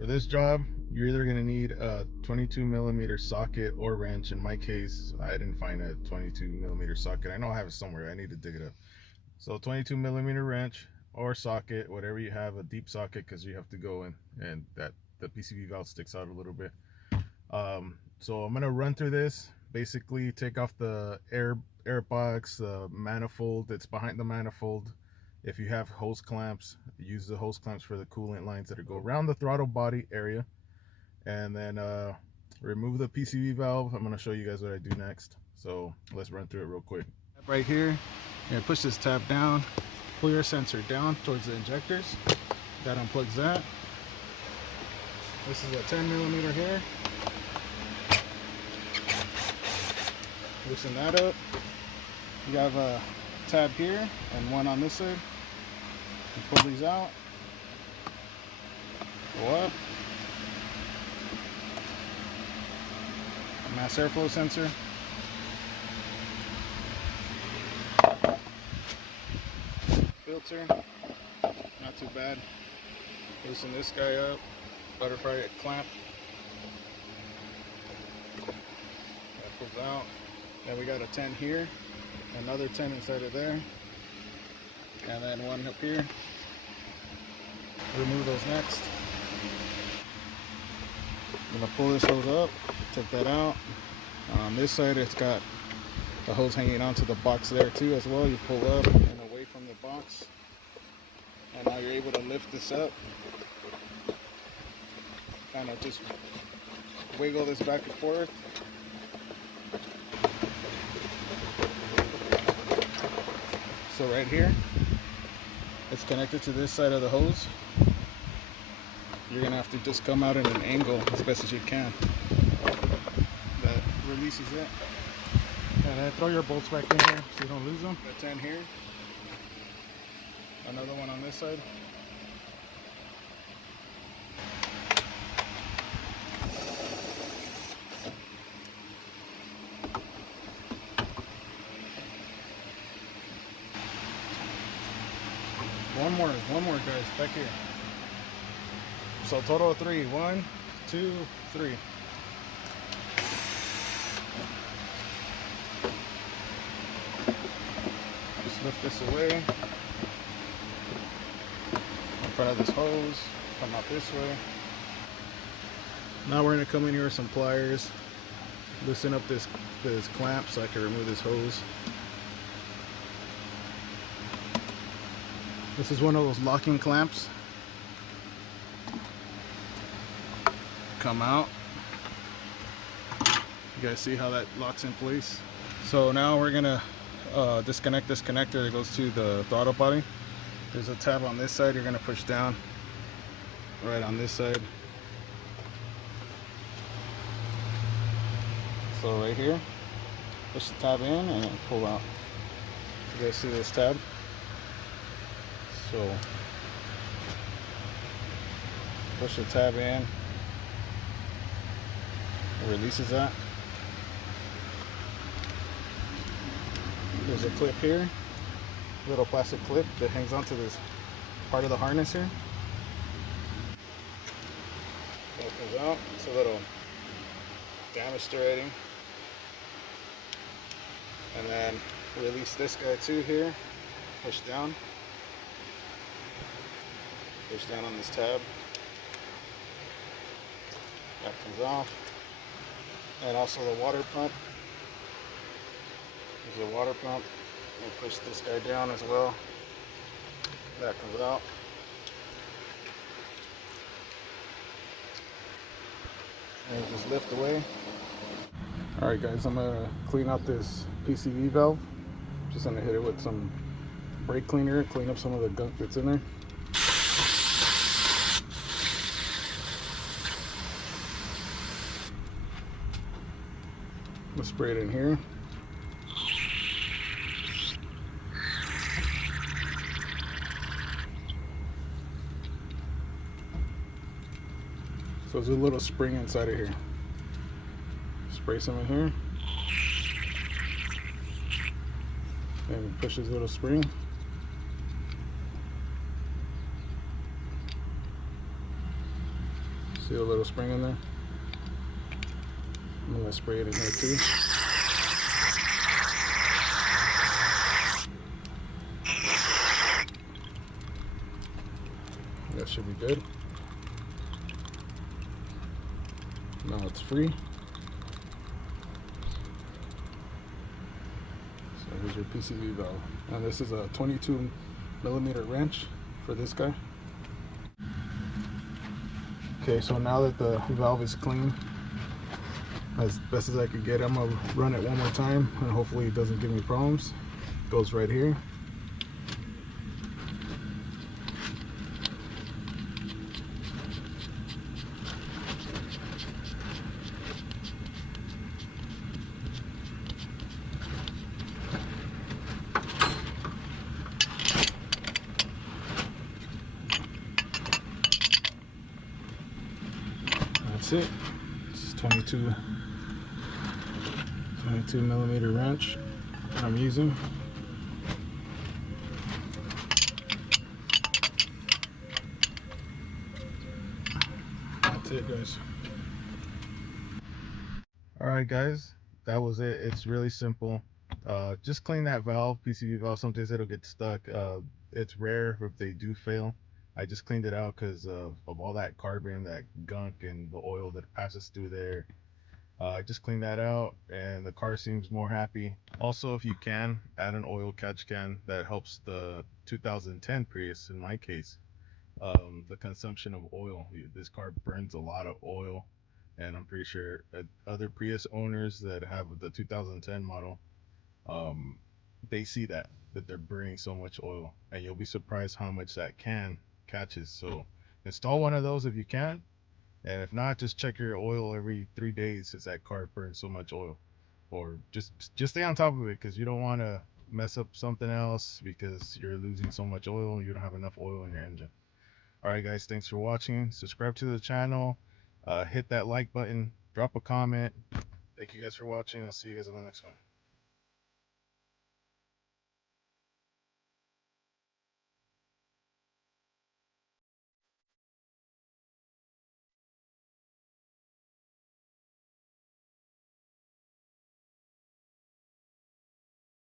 For this job, you're either going to need a 22 millimeter socket or wrench. In my case, I didn't find a 22 millimeter socket. I know I have it somewhere. I need to dig it up. So 22 millimeter wrench or socket, whatever you have, a deep socket, because you have to go in and that the PCV valve sticks out a little bit. So I'm gonna run through this. Basically, take off the air box, the manifold that's behind the manifold. If you have hose clamps, use the hose clamps for the coolant lines that go around the throttle body area, and then remove the PCV valve. I'm gonna show you guys what I do next. So let's run through it real quick. Right here, you're gonna push this tab down, pull your sensor down towards the injectors. That unplugs that. This is a 10 millimeter here. Loosen that up. You have a tab here and one on this side. You pull these out. Go up. Mass airflow sensor. Filter. Not too bad. Loosen this guy up. Butterfly clamp. That pulls out. Then we got a 10 here, another 10 inside of there, and then one up here. Remove those next. I'm gonna pull this hose up, take that out. On this side, it's got the hose hanging onto the box there too as well. You pull up and away from the box, and now you're able to lift this up. Kind of just wiggle this back and forth. So right here, it's connected to this side of the hose. You're gonna have to just come out at an angle as best as you can. That releases it. And then throw your bolts back in here so you don't lose them. A 10 here. Another one on this side. One more guys, back here. So total of 3. 1, 2, 3. Just lift this away. In front of this hose. Come out this way. Now we're gonna come in here with some pliers. Loosen up this clamp so I can remove this hose. This is one of those locking clamps. Come out. You guys see how that locks in place? So now we're gonna disconnect this connector that goes to the throttle body. There's a tab on this side. You're gonna push down right on this side. So right here, push the tab in and then pull out. You guys see this tab? So push the tab in, it releases that. There's a clip here, a little plastic clip that hangs onto this part of the harness here. That comes out. It's a little damage to rating. And then release this guy too here. Push down. Push down on this tab. That comes off. And also the water pump. There's a water pump. And push this guy down as well. That comes out. And just lift away. Alright guys, I'm gonna clean out this PCV valve. Just gonna hit it with some brake cleaner, clean up some of the gunk that's in there. Let's spray it in here. So there's a little spring inside of here. Spray some in here. And push this little spring. See the little spring in there? I'm gonna spray it in here too. That should be good. Now it's free. So here's your PCV valve. And this is a 22mm wrench for this guy. Okay, so now that the valve is clean, as best as I could get, I'm gonna run it one more time and hopefully it doesn't give me problems. Goes right here. That's it. It's 22mm wrench I'm using. That's it, guys. All right, guys, that was it. It's really simple. Just clean that valve, PCV valve. Sometimes it'll get stuck. It's rare if they do fail. I just cleaned it out because of all that carbon, that gunk, and the oil that passes through there. I just cleaned that out, and the car seems more happy. Also, if you can, add an oil catch can. That helps the 2010 Prius, in my case. The consumption of oil. This car burns a lot of oil, and I'm pretty sure other Prius owners that have the 2010 model, um, they see that they're burning so much oil, and you'll be surprised how much that can catches. So install one of those if you can, and if not, just check your oil every 3 days since that car burns so much oil, or just stay on top of it because you don't want to mess up something else because you're losing so much oil and you don't have enough oil in your engine. All right, guys, thanks for watching. Subscribe to the channel. Hit that like button. Drop a comment. Thank you guys for watching. I'll see you guys on the next one.